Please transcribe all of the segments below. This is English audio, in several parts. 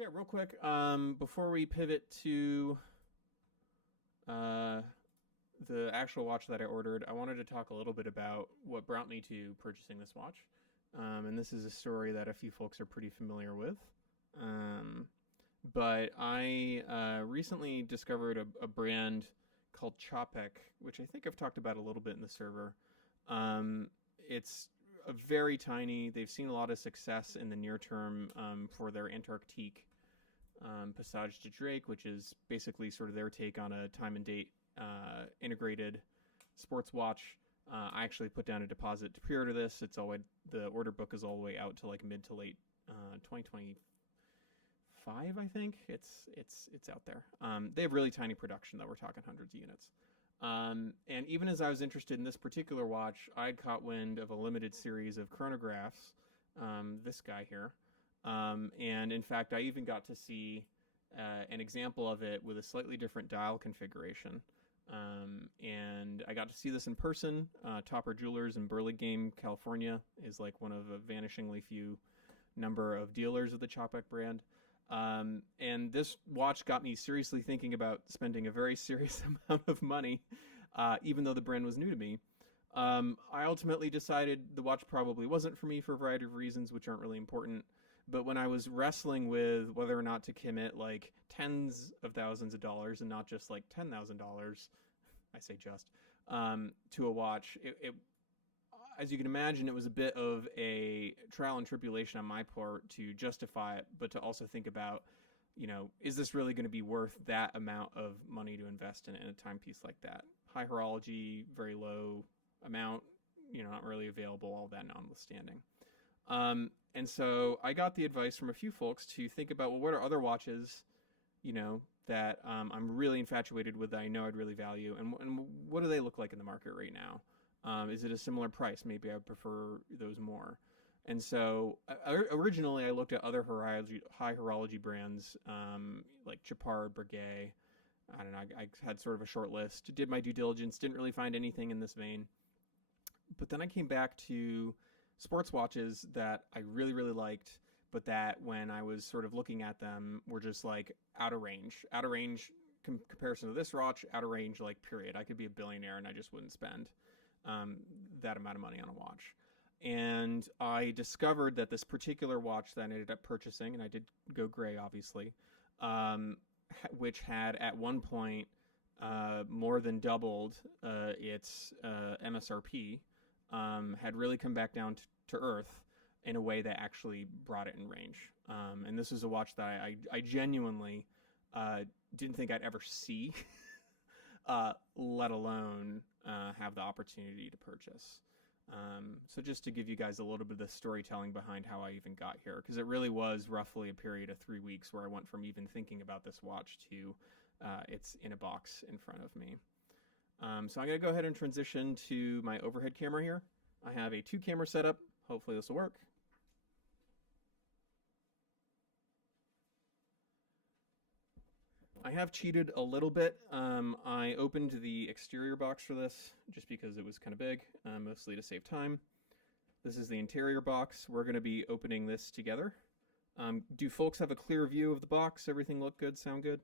So yeah, real quick, before we pivot to uh, the actual watch that I ordered, I wanted to talk a little bit about what brought me to purchasing this watch. And this is a story that a few folks are pretty familiar with. Um, but I recently discovered a brand called Chopek, which I think I've talked about a little bit in the server. It's a very tiny. They've seen a lot of success in the near term for their Antarctique Passage de Drake, which is basically sort of their take on a time and date integrated sports watch. I actually put down a deposit to pre-order this. It's all the order book is all the way out to like mid to late 2025, I think. It's out there. They have really tiny production though. We're talking hundreds of units. And even as I was interested in this particular watch, I'd caught wind of a limited series of chronographs. This guy here. And in fact, I even got to see an example of it with a slightly different dial configuration. And I got to see this in person. Topper Jewelers in Burlingame, California is like one of a vanishingly few number of dealers of the Chopek brand. And this watch got me seriously thinking about spending a very serious amount of money, even though the brand was new to me. I ultimately decided the watch probably wasn't for me for a variety of reasons, which aren't really important. But when I was wrestling with whether or not to commit like tens of thousands of dollars and not just like $10,000, I say just, to a watch, as you can imagine, it was a bit of a trial and tribulation on my part to justify it, but to also think about, is this really going to be worth that amount of money to invest in a timepiece like that? High horology, very low amount, not really available, all that notwithstanding. And so I got the advice from a few folks to think about, well, what are other watches, that I'm really infatuated with that I know I'd really value, and what do they look like in the market right now? Is it a similar price? Maybe I would prefer those more. And so originally I looked at other high horology brands like Chapard, Breguet. I don't know. I had sort of a short list, did my due diligence, didn't really find anything in this vein. But then I came back to sports watches that I really, really liked, but that when I was sort of looking at them were just like out of range. Out of range comparison to this watch, out of range, like, period. I could be a billionaire and I just wouldn't spend that amount of money on a watch. And I discovered that this particular watch that I ended up purchasing, and I did go gray, obviously, which had at one point more than doubled its MSRP, had really come back down to earth in a way that actually brought it in range. And this is a watch that I genuinely didn't think I'd ever see, let alone have the opportunity to purchase. So just to give you guys a little bit of the storytelling behind how I even got here, because it really was roughly a period of 3 weeks where I went from even thinking about this watch to it's in a box in front of me. So I'm going to go ahead and transition to my overhead camera here. I have a 2-camera setup. Hopefully this will work. I have cheated a little bit. I opened the exterior box for this just because it was kind of big, mostly to save time. This is the interior box. We're going to be opening this together. Do folks have a clear view of the box? Everything look good? Sound good?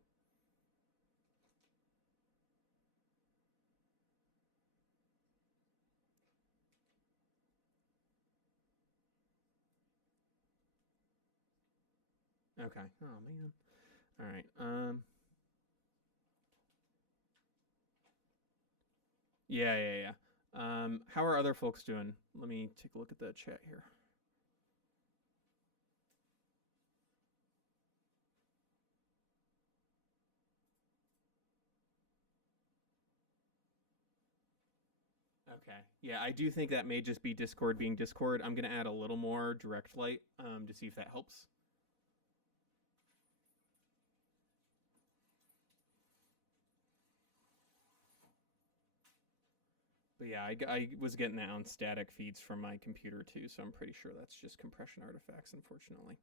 Okay. Oh, man. All right. Yeah. How are other folks doing? Let me take a look at the chat here. Okay. Yeah, I do think that may just be Discord being Discord. I'm going to add a little more direct light to see if that helps. But yeah, I was getting that on static feeds from my computer too, so I'm pretty sure that's just compression artifacts, unfortunately.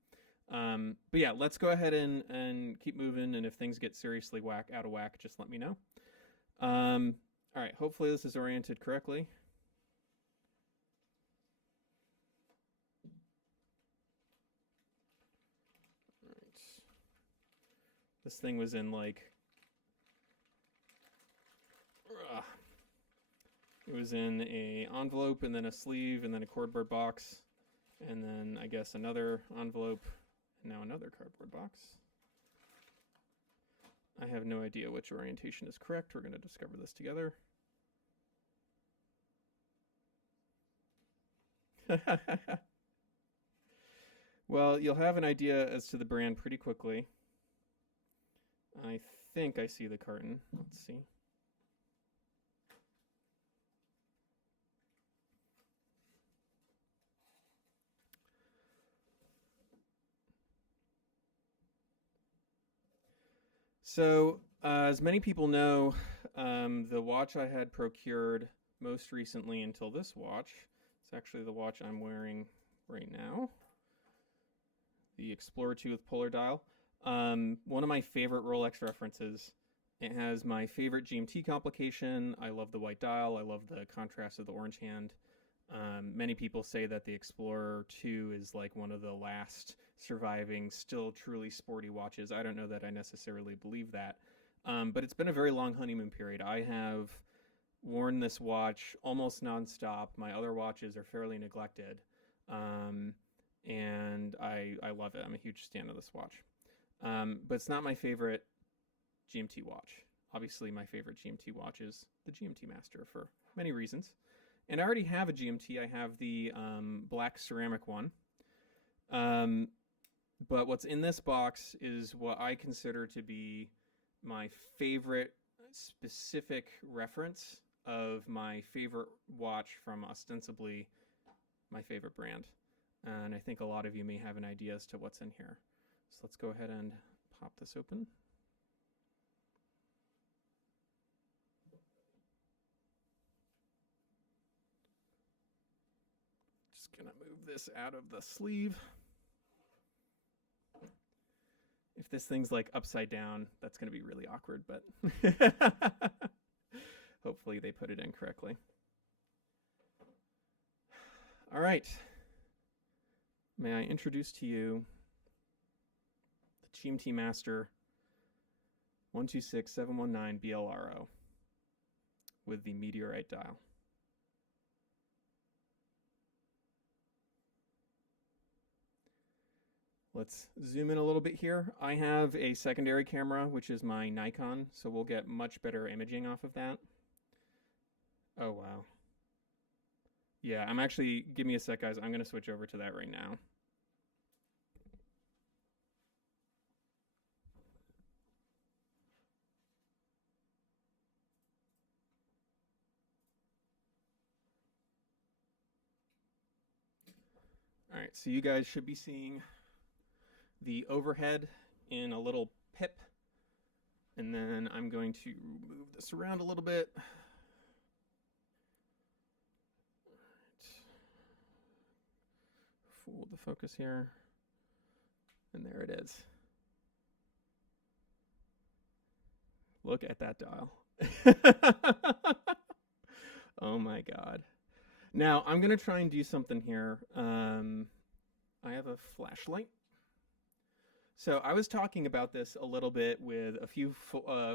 But yeah, let's go ahead and keep moving, and if things get seriously out of whack, just let me know. All right, hopefully this is oriented correctly. All right. This thing was in like, it was in a envelope and then a sleeve and then a cardboard box and then I guess another envelope and now another cardboard box. I have no idea which orientation is correct. We're going to discover this together. Well, you'll have an idea as to the brand pretty quickly. I think I see the carton. Let's see. So, as many people know, the watch I had procured most recently until this watch, it's actually the watch I'm wearing right now, the Explorer 2 with polar dial. One of my favorite Rolex references. It has my favorite GMT complication. I love the white dial. I love the contrast of the orange hand. Many people say that the Explorer 2 is like one of the last surviving, still truly sporty watches. I don't know that I necessarily believe that. But it's been a very long honeymoon period. I have worn this watch almost nonstop. My other watches are fairly neglected. And I love it. I'm a huge fan of this watch. But it's not my favorite GMT watch. Obviously, my favorite GMT watch is the GMT-Master for many reasons. And I already have a GMT. I have the black ceramic one. But what's in this box is what I consider to be my favorite specific reference of my favorite watch from ostensibly my favorite brand. And I think a lot of you may have an idea as to what's in here. So let's go ahead and pop this open. Just gonna move this out of the sleeve. If this thing's like upside down, that's gonna be really awkward, but hopefully they put it in correctly. All right. May I introduce to you the GMT-Master 126719 BLRO with the Meteorite dial. Let's zoom in a little bit here. I have a secondary camera, which is my Nikon, so we'll get much better imaging off of that. Oh, wow. Yeah, I'm actually, give me a sec, guys. I'm going to switch over to that right now. All right, so you guys should be seeing the overhead in a little pip. And then I'm going to move this around a little bit. Fool the focus here. And there it is. Look at that dial. Oh my God. Now, I'm going to try and do something here. I have a flashlight. So I was talking about this a little bit with a few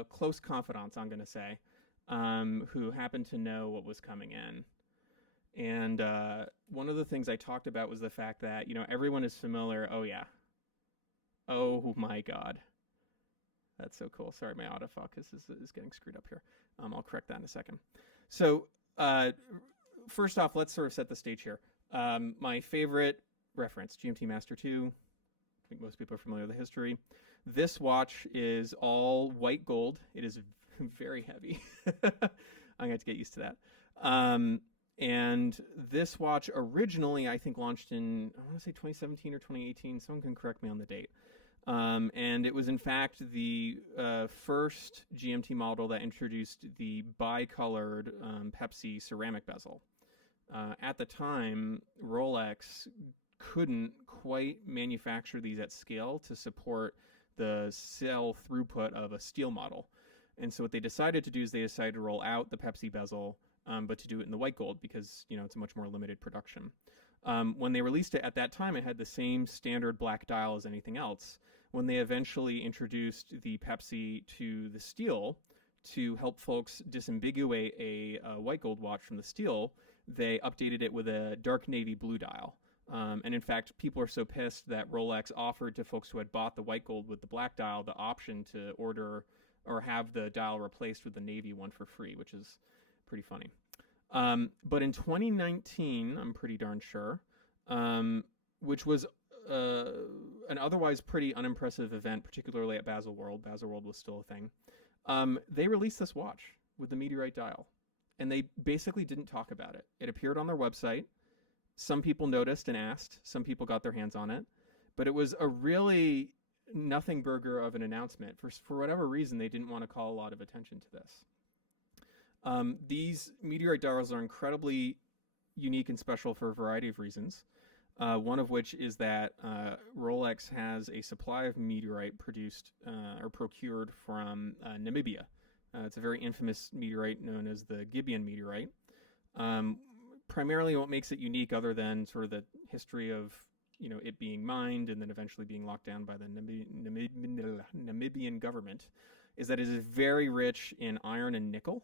close confidants, I'm going to say, who happened to know what was coming in. And one of the things I talked about was the fact that, you know, everyone is familiar. Oh, yeah. Oh, my God. That's so cool. Sorry, my autofocus is getting screwed up here. I'll correct that in a second. So first off, let's sort of set the stage here. My favorite reference, GMT-Master II. I think most people are familiar with the history. This watch is all white gold. It is very heavy. I'm going to have to get used to that. And this watch originally, I think, launched in, I want to say 2017 or 2018. Someone can correct me on the date. And it was, in fact, the first GMT model that introduced the bicolored Pepsi ceramic bezel. At the time, Rolex couldn't quite manufacture these at scale to support the cell throughput of a steel model. And so what they decided to do is they decided to roll out the Pepsi bezel, but to do it in the white gold because, you know, it's a much more limited production. When they released it at that time, it had the same standard black dial as anything else. when they eventually introduced the Pepsi to the steel to help folks disambiguate a white gold watch from the steel, they updated it with a dark navy blue dial. And in fact, people are so pissed that Rolex offered to folks who had bought the white gold with the black dial the option to order or have the dial replaced with the navy one for free, which is pretty funny. But in 2019, I'm pretty darn sure, which was an otherwise pretty unimpressive event, particularly at Baselworld. Baselworld was still a thing. They released this watch with the Meteorite dial, and they basically didn't talk about it. It appeared on their website. Some people noticed and asked. Some people got their hands on it. But it was a really nothing burger of an announcement. For whatever reason, they didn't want to call a lot of attention to this. These Meteorite dials are incredibly unique and special for a variety of reasons. One of which is that Rolex has a supply of meteorite produced or procured from Namibia. It's a very infamous meteorite known as the Gibeon meteorite. Primarily what makes it unique, other than sort of the history of it being mined and then eventually being locked down by the Namibian government, is that it is very rich in iron and nickel.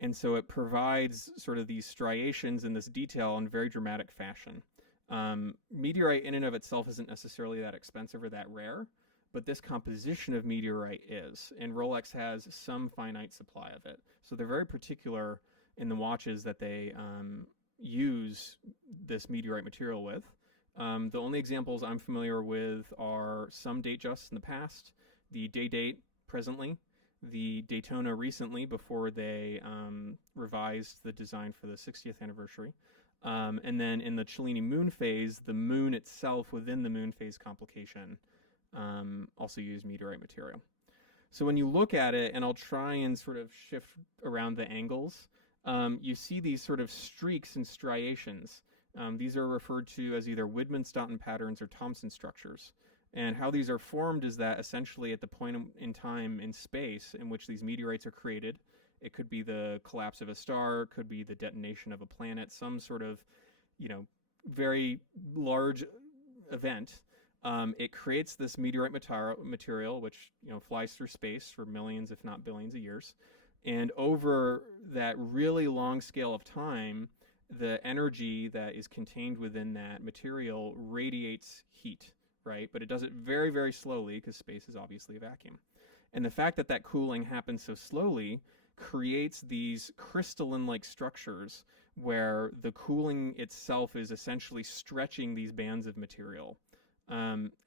And so it provides sort of these striations and this detail in very dramatic fashion. Meteorite in and of itself isn't necessarily that expensive or that rare, but this composition of meteorite is, and Rolex has some finite supply of it. So they're very particular in the watches that they use this meteorite material with. The only examples I'm familiar with are some Datejusts in the past, the Day-Date presently, the Daytona recently before they revised the design for the 60th anniversary. And then in the Cellini moon phase, the moon itself within the moon phase complication also used meteorite material. So when you look at it, and I'll try and sort of shift around the angles, you see these sort of streaks and striations. These are referred to as either Widman-Stoughton patterns or Thomson structures. And how these are formed is that essentially at the point in time in space in which these meteorites are created, it could be the collapse of a star, could be the detonation of a planet, some sort of, very large event. It creates this meteorite material, which, flies through space for millions, if not billions of years. And over that really long scale of time, the energy that is contained within that material radiates heat, right? But it does it very, very slowly because space is obviously a vacuum. And the fact that that cooling happens so slowly creates these crystalline-like structures where the cooling itself is essentially stretching these bands of material.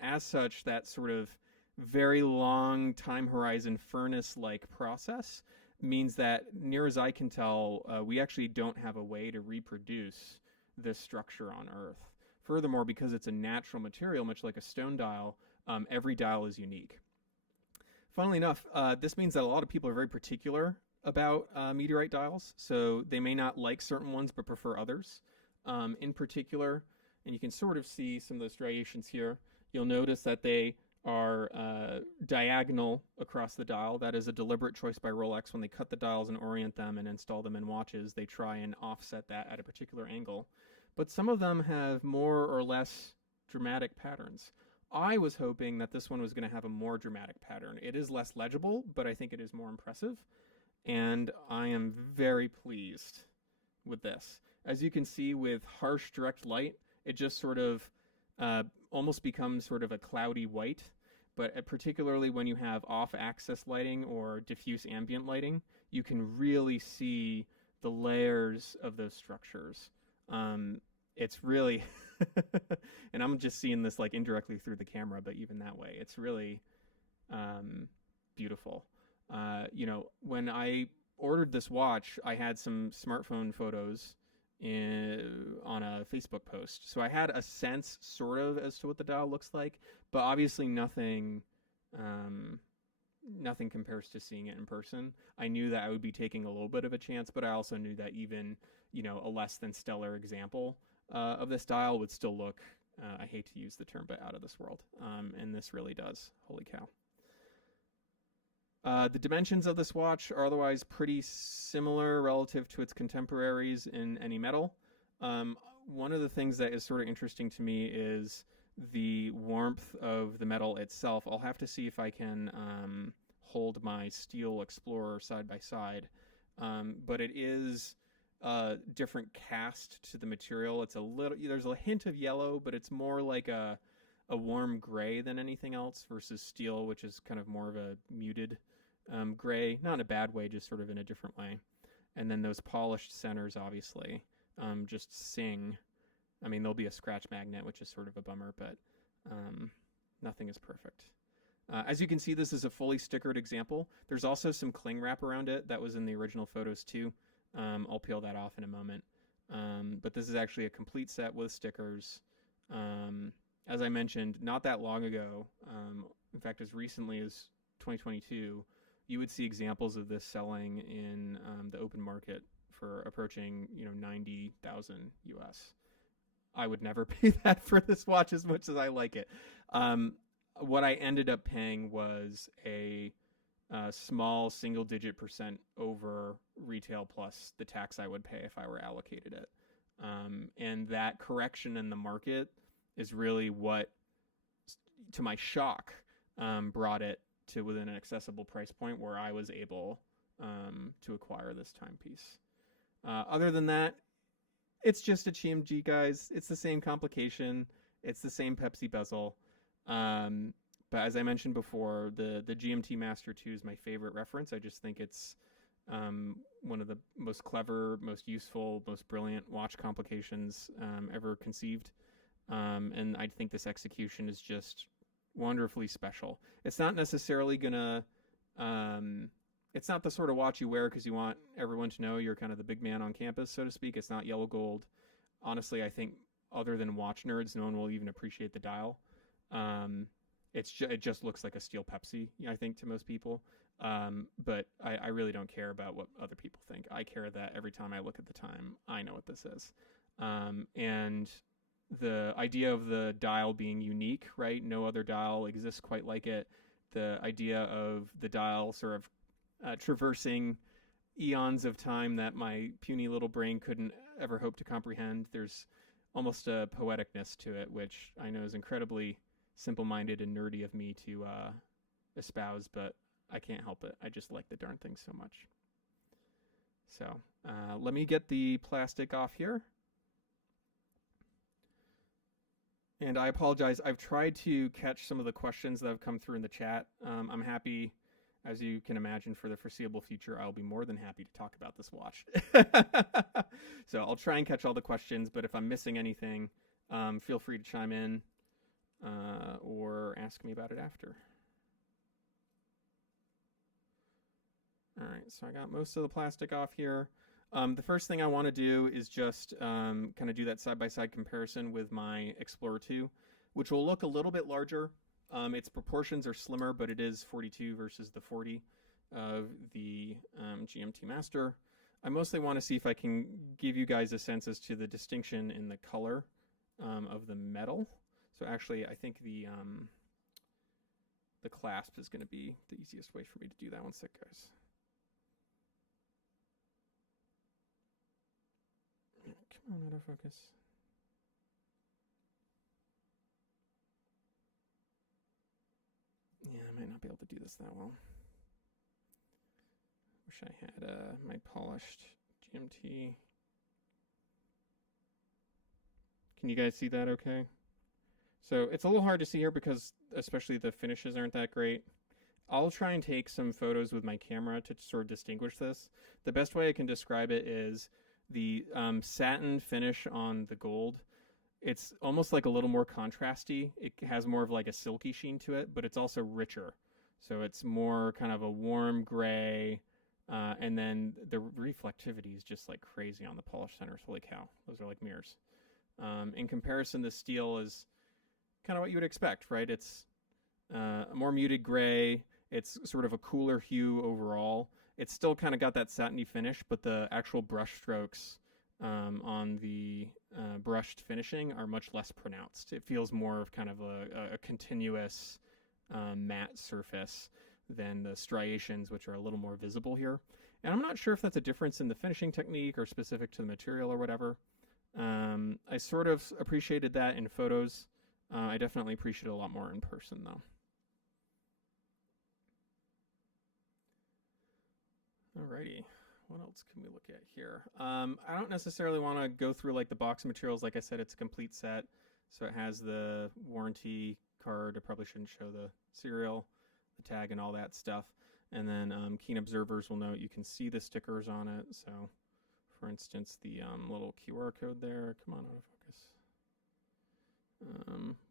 As such, that sort of very long time horizon furnace-like process means that, near as I can tell, we actually don't have a way to reproduce this structure on Earth. Furthermore, because it's a natural material, much like a stone dial, every dial is unique. Funnily enough, this means that a lot of people are very particular about meteorite dials, so they may not like certain ones but prefer others. In particular, and you can sort of see some of the striations here, you'll notice that they are diagonal across the dial. That is a deliberate choice by Rolex. When they cut the dials and orient them and install them in watches, they try and offset that at a particular angle. But some of them have more or less dramatic patterns. I was hoping that this one was going to have a more dramatic pattern. It is less legible, but I think it is more impressive. And I am very pleased with this. As you can see, with harsh direct light, it just sort of almost becomes sort of a cloudy white. But particularly when you have off-axis lighting or diffuse ambient lighting, you can really see the layers of those structures. It's really, and I'm just seeing this like indirectly through the camera, but even that way, it's really beautiful. When I ordered this watch, I had some smartphone photos on a Facebook post. So I had a sense sort of as to what the dial looks like, but obviously nothing compares to seeing it in person. I knew that I would be taking a little bit of a chance, but I also knew that even, a less than stellar example of this dial would still look, I hate to use the term, but out of this world. And this really does. Holy cow. The dimensions of this watch are otherwise pretty similar relative to its contemporaries in any metal. One of the things that is sort of interesting to me is the warmth of the metal itself. I'll have to see if I can hold my Steel Explorer side by side. But it is a different cast to the material. It's a little, there's a hint of yellow, but it's more like a warm gray than anything else versus steel, which is kind of more of a muted gray, not in a bad way, just sort of in a different way. And then those polished centers, obviously, just sing. I mean, there'll be a scratch magnet, which is sort of a bummer, but nothing is perfect. As you can see, this is a fully stickered example. There's also some cling wrap around it that was in the original photos too. I'll peel that off in a moment. But this is actually a complete set with stickers. As I mentioned, not that long ago, in fact, as recently as 2022, you would see examples of this selling in the open market for approaching, 90,000 US. I would never pay that for this watch as much as I like it. What I ended up paying was a small single-digit % over retail plus the tax I would pay if I were allocated it. And that correction in the market is really what, to my shock, brought it to within an accessible price point where I was able to acquire this timepiece. Other than that, it's just a GMT, guys. It's the same complication. It's the same Pepsi bezel. But as I mentioned before, the GMT-Master II is my favorite reference. I just think it's one of the most clever, most useful, most brilliant watch complications ever conceived. And I think this execution is just wonderfully special. It's not necessarily gonna, it's not the sort of watch you wear because you want everyone to know you're kind of the big man on campus, so to speak. It's not yellow gold. Honestly, I think other than watch nerds, no one will even appreciate the dial. It just looks like a steel Pepsi, I think, to most people. But I really don't care about what other people think. I care that every time I look at the time, I know what this is. And the idea of the dial being unique, right? No other dial exists quite like it. The idea of the dial sort of traversing eons of time that my puny little brain couldn't ever hope to comprehend. There's almost a poeticness to it, which I know is incredibly simple-minded and nerdy of me to espouse, but I can't help it. I just like the darn thing so much. So let me get the plastic off here. And I apologize. I've tried to catch some of the questions that have come through in the chat. I'm happy, as you can imagine, for the foreseeable future, I'll be more than happy to talk about this watch. So I'll try and catch all the questions, but if I'm missing anything, feel free to chime in or ask me about it after. All right, so I got most of the plastic off here. The first thing I want to do is just kind of do that side-by-side comparison with my Explorer 2, which will look a little bit larger. Its proportions are slimmer, but it is 42 versus the 40 of the GMT Master. I mostly want to see if I can give you guys a sense as to the distinction in the color of the metal. So actually, I think the clasp is going to be the easiest way for me to do that. One sec, guys. Come on, autofocus. Yeah, I might not be able to do this that well. Wish I had my polished GMT. Can you guys see that okay? So it's a little hard to see here because especially the finishes aren't that great. I'll try and take some photos with my camera to sort of distinguish this. The best way I can describe it is the satin finish on the gold. It's almost like a little more contrasty. It has more of like a silky sheen to it, but it's also richer. So it's more kind of a warm gray, and then the reflectivity is just like crazy on the polished centers. Holy cow, those are like mirrors. In comparison, the steel is kind of what you would expect, right? It's a more muted gray. It's sort of a cooler hue overall. It's still kind of got that satiny finish, but the actual brush strokes on the brushed finishing are much less pronounced. It feels more of kind of a continuous matte surface than the striations, which are a little more visible here. And I'm not sure if that's a difference in the finishing technique or specific to the material or whatever. I sort of appreciated that in photos. I definitely appreciate it a lot more in person, though. Alrighty, what else can we look at here? I don't necessarily want to go through like the box materials. Like I said, it's a complete set, so it has the warranty card. I probably shouldn't show the serial, the tag, and all that stuff. And then keen observers will note you can see the stickers on it. So, for instance, the little QR code there. Come on, out of focus.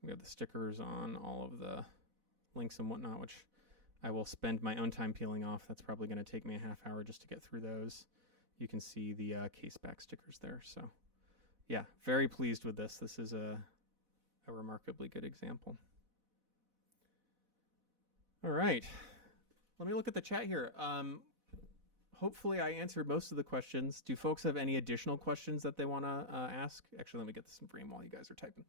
We have the stickers on all of the links and whatnot, which I will spend my own time peeling off. That's probably going to take me a half hour just to get through those. You can see the case back stickers there. So, yeah, very pleased with this. This is a remarkably good example. All right. Let me look at the chat here. Hopefully I answered most of the questions. Do folks have any additional questions that they want to ask? Actually, let me get this in frame while you guys are typing.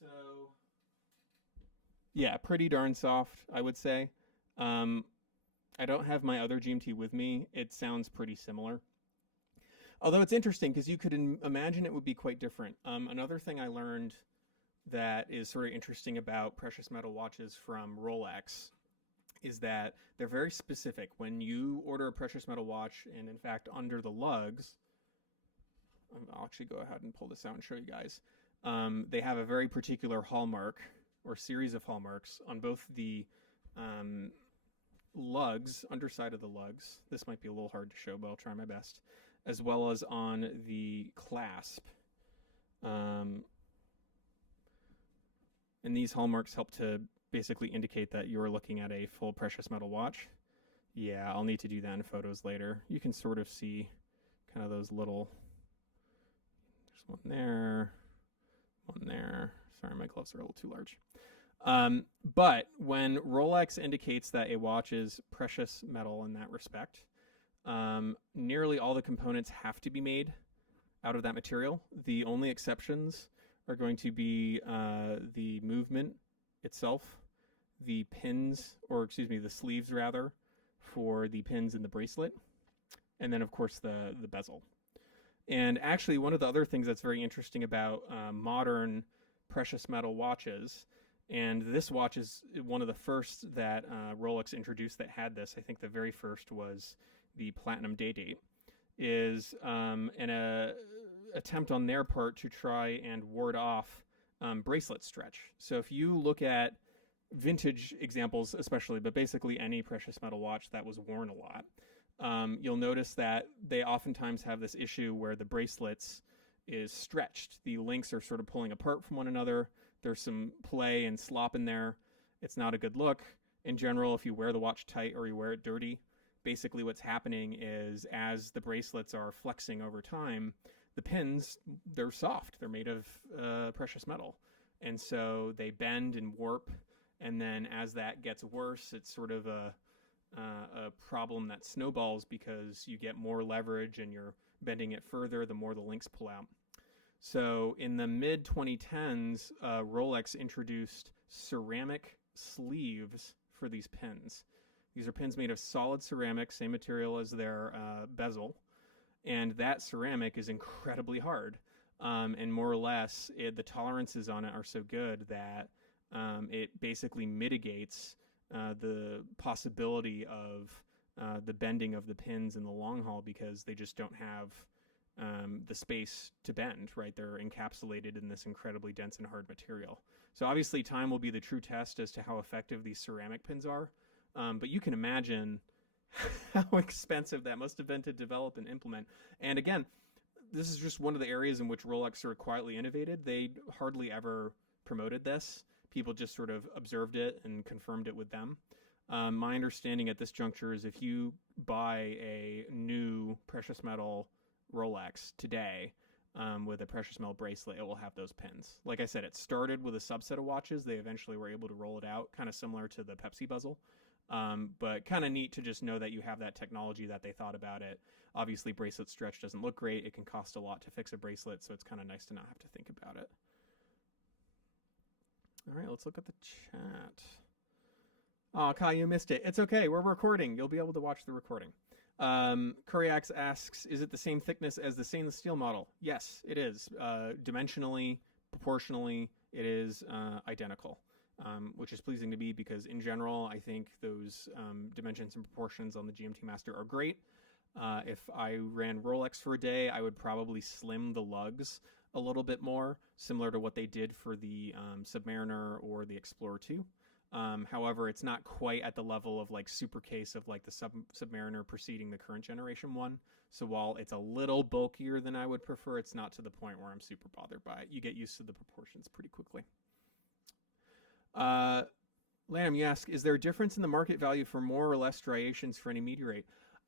So, yeah, pretty darn soft, I would say. I don't have my other GMT with me. It sounds pretty similar. Although it's interesting because you could imagine it would be quite different. Another thing I learned that is sort of interesting about precious metal watches from Rolex is that they're very specific. When you order a precious metal watch, and in fact, under the lugs, I'll actually go ahead and pull this out and show you guys. They have a very particular hallmark or series of hallmarks on both the lugs, underside of the lugs. This might be a little hard to show, but I'll try my best. As well as on the clasp. And these hallmarks help to basically indicate that you're looking at a full precious metal watch. Yeah, I'll need to do that in photos later. You can sort of see kind of those little, there's one there, one there. Sorry, my gloves are a little too large. But when Rolex indicates that a watch is precious metal in that respect, nearly all the components have to be made out of that material. The only exceptions are going to be the movement itself, the pins, or excuse me, the sleeves rather, for the pins in the bracelet, and then of course the bezel. And actually, one of the other things that's very interesting about modern precious metal watches, and this watch is one of the first that Rolex introduced that had this. I think the very first was the Platinum Day-Date, is an attempt on their part to try and ward off bracelet stretch. So if you look at vintage examples especially, but basically any precious metal watch that was worn a lot, you'll notice that they oftentimes have this issue where the bracelets is stretched. The links are sort of pulling apart from one another. There's some play and slop in there. It's not a good look. In general, if you wear the watch tight or you wear it dirty, basically what's happening is as the bracelets are flexing over time, the pins, they're soft. They're made of precious metal. And so they bend and warp. And then as that gets worse, it's sort of a problem that snowballs because you get more leverage and you're bending it further the more the links pull out. So in the mid-2010s, Rolex introduced ceramic sleeves for these pins. These are pins made of solid ceramic, same material as their bezel. And that ceramic is incredibly hard. And more or less, the tolerances on it are so good that it basically mitigates the possibility of the bending of the pins in the long haul because they just don't have the space to bend, right? They're encapsulated in this incredibly dense and hard material. So obviously time will be the true test as to how effective these ceramic pins are. But you can imagine how expensive that must have been to develop and implement. And again, this is just one of the areas in which Rolex sort of quietly innovated. They hardly ever promoted this. People just sort of observed it and confirmed it with them. My understanding at this juncture is if you buy a new precious metal Rolex today with a precious metal bracelet, it will have those pins. Like I said, it started with a subset of watches. They eventually were able to roll it out, kind of similar to the Pepsi bezel. But kind of neat to just know that you have that technology, that they thought about it. Obviously, bracelet stretch doesn't look great. It can cost a lot to fix a bracelet, so it's kind of nice to not have to think about it. All right, let's look at the chat. Oh, Kai, you missed it. It's okay. We're recording. You'll be able to watch the recording. Kuriax asks, is it the same thickness as the stainless steel model? Yes, it is. Dimensionally, proportionally, it is identical. Which is pleasing to me because in general, I think those dimensions and proportions on the GMT Master are great. If I ran Rolex for a day, I would probably slim the lugs a little bit more, similar to what they did for the Submariner or the Explorer 2. However, it's not quite at the level of like super case of like the Submariner preceding the current generation one. So while it's a little bulkier than I would prefer, it's not to the point where I'm super bothered by it. You get used to the proportions pretty quickly. Lanham, you ask, is there a difference in the market value for more or less striations for any meteorite?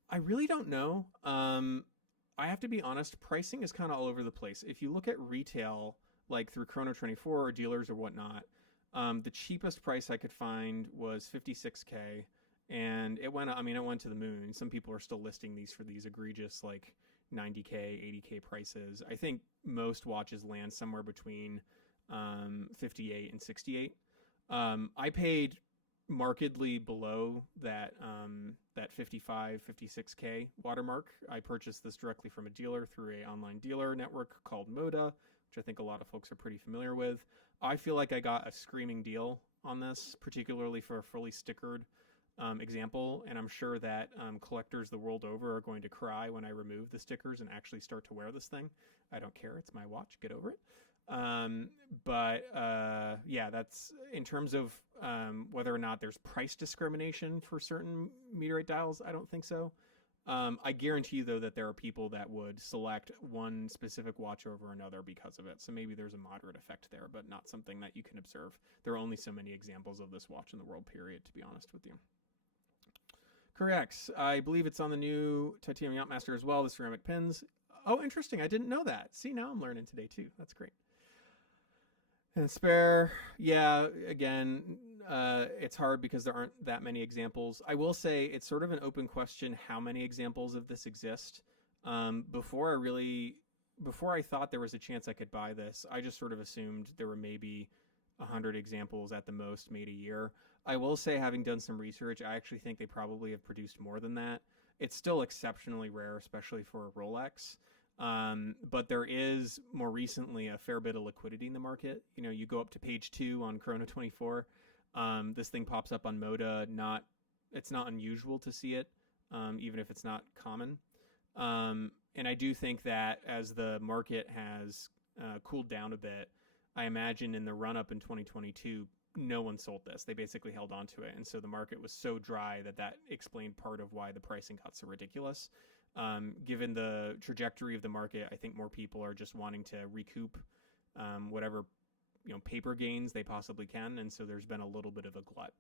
I really don't know. I have to be honest, pricing is kind of all over the place. If you look at retail, like through Chrono24 or dealers or whatnot, the cheapest price I could find was $56K, and it went to the moon. Some people are still listing these for these egregious like $90K, $80K prices. I think most watches land somewhere between $58 and $68. I paid markedly below that that 55, 56K watermark. I purchased this directly from a dealer through an online dealer network called Moda, which I think a lot of folks are pretty familiar with. I feel like I got a screaming deal on this, particularly for a fully stickered example, and I'm sure that collectors the world over are going to cry when I remove the stickers and actually start to wear this thing. I don't care. It's my watch. Get over it. Yeah, that's in terms of whether or not there's price discrimination for certain meteorite dials. I don't think so. I guarantee, though, that there are people that would select one specific watch over another because of it. So maybe there's a moderate effect there, but not something that you can observe. There are only so many examples of this watch in the world, period, to be honest with you. Correct. I believe it's on the new titanium Yachtmaster as well, the ceramic pins. Oh, interesting. I didn't know that. See, now I'm learning today, too. That's great. And spare, yeah, again, it's hard because there aren't that many examples. I will say it's sort of an open question how many examples of this exist. Before I thought there was a chance I could buy this, I just sort of assumed there were maybe 100 examples at the most made a year. I will say, having done some research, I actually think they probably have produced more than that. It's still exceptionally rare, especially for a Rolex. But there is more recently a fair bit of liquidity in the market. You know, you go up to page 2 on Chrono24. This thing pops up on Moda. It's not unusual to see it, even if it's not common. And I do think that as the market has cooled down a bit, I imagine in the run-up in 2022, no one sold this. They basically held on to it. And so the market was so dry that explained part of why the pricing got so ridiculous. Given the trajectory of the market, I think more people are just wanting to recoup whatever paper gains they possibly can, and so there's been a little bit of a glut.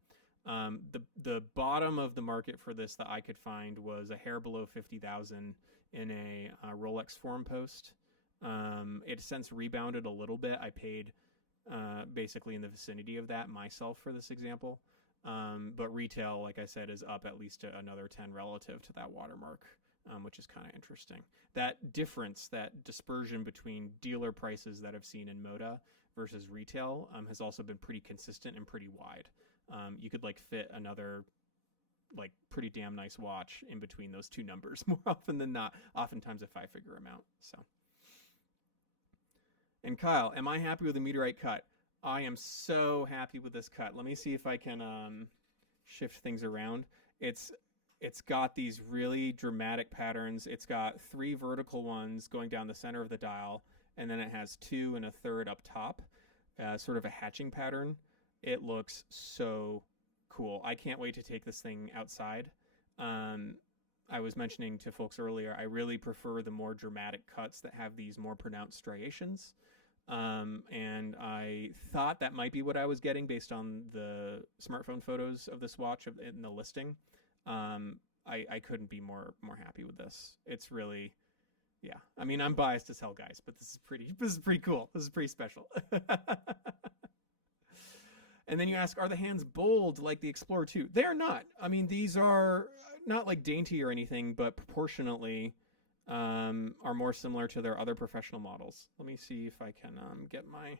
The bottom of the market for this that I could find was a hair below 50,000 in a Rolex forum post. It's since rebounded a little bit. I paid basically in the vicinity of that myself for this example, but retail, like I said, is up at least to another 10 relative to that watermark. Which is kind of interesting. That difference, that dispersion between dealer prices that I've seen in Moda versus retail has also been pretty consistent and pretty wide. You could like fit another like pretty damn nice watch in between those two numbers more often than not, oftentimes a 5-figure amount. So. And Kyle, am I happy with the Meteorite cut? I am so happy with this cut. Let me see if I can shift things around. It's got these really dramatic patterns. It's got 3 vertical ones going down the center of the dial, and then it has 2 and a third up top, sort of a hatching pattern. It looks so cool. I can't wait to take this thing outside. I was mentioning to folks earlier, I really prefer the more dramatic cuts that have these more pronounced striations. And I thought that might be what I was getting based on the smartphone photos of this watch in the listing. I couldn't be more happy with this. It's really, yeah. I mean, I'm biased as hell, guys, but this is pretty cool. This is pretty special. And then you ask, are the hands bold like the Explorer 2? They are not. I mean, these are not like dainty or anything, but proportionately are more similar to their other professional models. Let me see if I can get my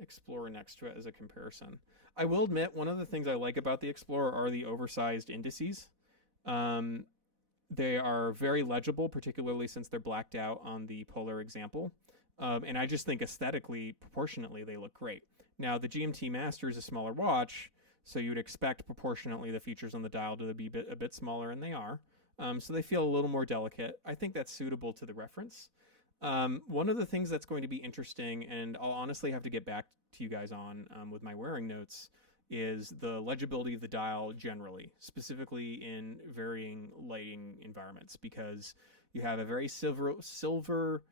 Explorer next to it as a comparison. I will admit, one of the things I like about the Explorer are the oversized indices. They are very legible, particularly since they're blacked out on the Polar example. And I just think aesthetically, proportionately, they look great. Now, the GMT Master is a smaller watch, so you would expect proportionately the features on the dial to be a bit smaller, and they are. So they feel a little more delicate. I think that's suitable to the reference. One of the things that's going to be interesting, and I'll honestly have to get back to you guys on with my wearing notes, is the legibility of the dial generally, specifically in varying lighting environments, because you have a very silver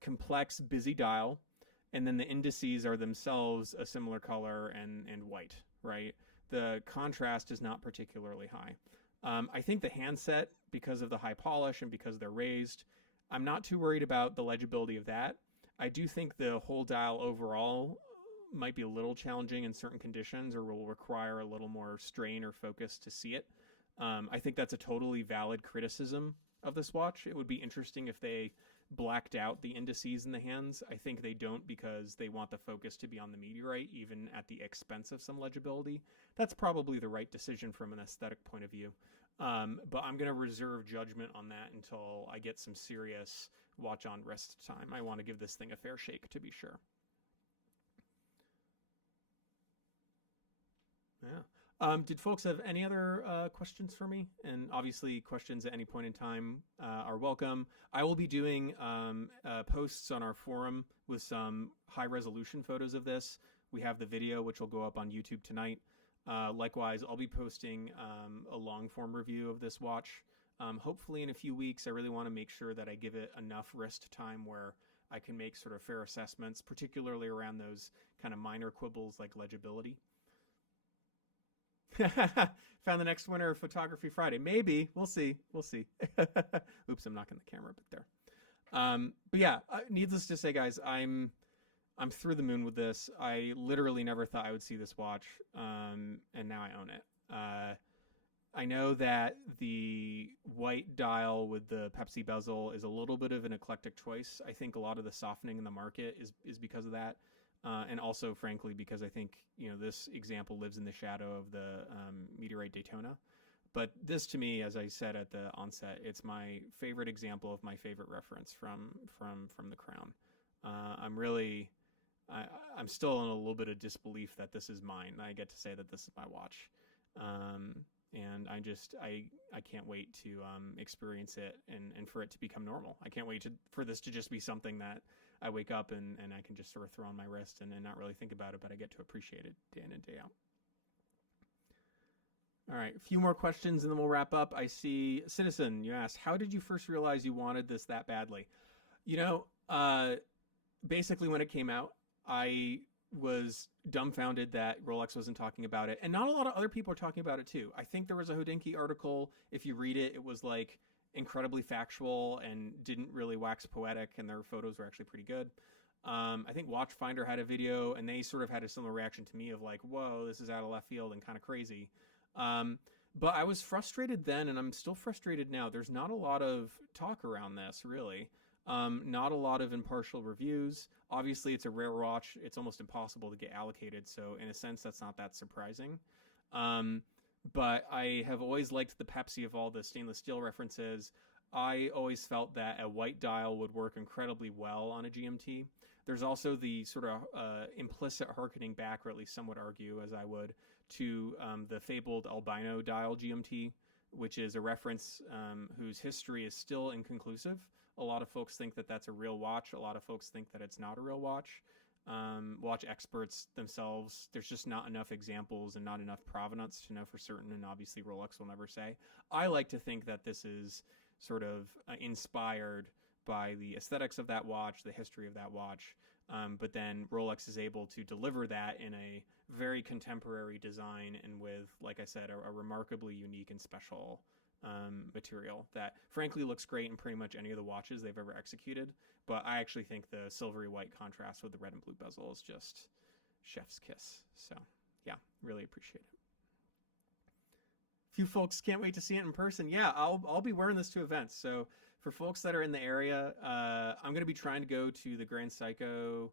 complex, busy dial, and then the indices are themselves a similar color and white, right? The contrast is not particularly high. I think the handset, because of the high polish and because they're raised, I'm not too worried about the legibility of that. I do think the whole dial overall might be a little challenging in certain conditions, or will require a little more strain or focus to see it. I think that's a totally valid criticism of this watch. It would be interesting if they blacked out the indices in the hands. I think they don't, because they want the focus to be on the Meteorite, even at the expense of some legibility. That's probably the right decision from an aesthetic point of view. But I'm going to reserve judgment on that until I get some serious watch on wrist time. I want to give this thing a fair shake, to be sure. Yeah. Did folks have any other questions for me? And obviously, questions at any point in time are welcome. I will be doing posts on our forum with some high-resolution photos of this. We have the video, which will go up on YouTube tonight. Likewise, I'll be posting a long-form review of this watch. Hopefully in a few weeks. I really want to make sure that I give it enough wrist time where I can make sort of fair assessments, particularly around those kind of minor quibbles like legibility. Found the next winner of Photography Friday. Maybe. We'll see. We'll see. Oops, I'm knocking the camera a bit there. But yeah, needless to say, guys, I'm through the moon with this. I literally never thought I would see this watch, and now I own it. I know that the white dial with the Pepsi bezel is a little bit of an eclectic choice. I think a lot of the softening in the market is because of that. And also, frankly, because I think, this example lives in the shadow of the Meteorite Daytona. But this, to me, as I said at the onset, it's my favorite example of my favorite reference from the Crown. I'm still in a little bit of disbelief that this is mine. I get to say that this is my watch. And I can't wait to experience it and for it to become normal. I can't wait for this to just be something that I wake up and I can just sort of throw on my wrist and not really think about it, but I get to appreciate it day in and day out. All right, a few more questions and then we'll wrap up. I see Citizen, you asked, how did you first realize you wanted this that badly? Basically when it came out, I was dumbfounded that Rolex wasn't talking about it, and not a lot of other people are talking about it too. I think there was a Hodinkee article. If you read it, it was like incredibly factual and didn't really wax poetic, and their photos were actually pretty good. I think Watchfinder had a video, and they sort of had a similar reaction to me of like, whoa, this is out of left field and kind of crazy. But I was frustrated then, and I'm still frustrated now. There's not a lot of talk around this, really. Not a lot of impartial reviews. Obviously, it's a rare watch. It's almost impossible to get allocated, so in a sense, that's not that surprising. But I have always liked the Pepsi of all the stainless steel references. I always felt that a white dial would work incredibly well on a GMT. There's also the sort of implicit harkening back, or at least some would argue, as I would, to the fabled albino dial GMT, which is a reference whose history is still inconclusive. A lot of folks think that that's a real watch. A lot of folks think that it's not a real watch. Watch experts themselves, there's just not enough examples and not enough provenance to know for certain, and obviously Rolex will never say. I like to think that this is sort of inspired by the aesthetics of that watch, the history of that watch, but then Rolex is able to deliver that in a very contemporary design and with, like I said, a remarkably unique and special material that frankly looks great in pretty much any of the watches they've ever executed. But I actually think the silvery white contrast with the red and blue bezel is just chef's kiss. So yeah, really appreciate it. Few folks can't wait to see it in person. Yeah, I'll be wearing this to events. So for folks that are in the area, I'm going to be trying to go to the Grand Seiko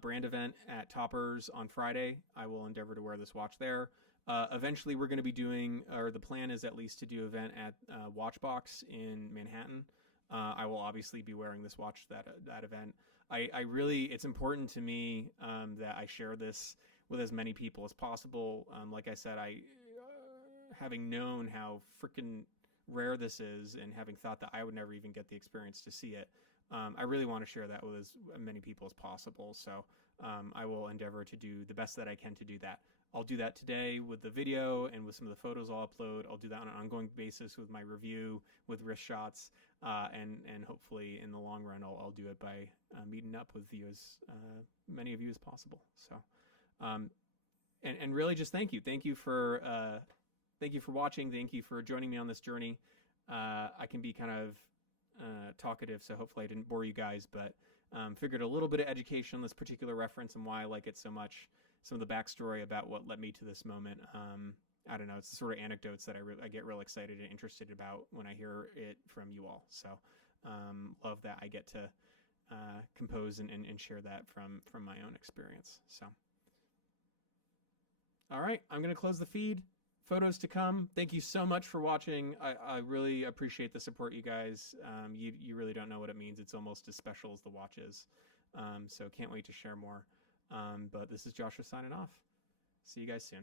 brand event at Toppers on Friday. I will endeavor to wear this watch there. Eventually, we're going to be doing, or the plan is at least to do an event at Watchbox in Manhattan. I will obviously be wearing this watch that event. I really, it's important to me that I share this with as many people as possible. Like I said, having known how freaking rare this is and having thought that I would never even get the experience to see it, I really want to share that with as many people as possible. So I will endeavor to do the best that I can to do that. I'll do that today with the video and with some of the photos I'll upload. I'll do that on an ongoing basis with my review, with wrist shots, and hopefully in the long run I'll do it by meeting up with you as many of you as possible. So and really just thank you for watching. Thank you for joining me on this journey. I can be kind of talkative, so hopefully I didn't bore you guys, but figured a little bit of education on this particular reference and why I like it so much. Some of the backstory about what led me to this moment. I don't know. It's the sort of anecdotes that I get real excited and interested about when I hear it from you all. So love that I get to compose and share that from my own experience. So all right, I'm going to close the feed. Photos to come. Thank you so much for watching. I really appreciate the support, you guys. You really don't know what it means. It's almost as special as the watch is. So can't wait to share more. But this is Joshua signing off. See you guys soon.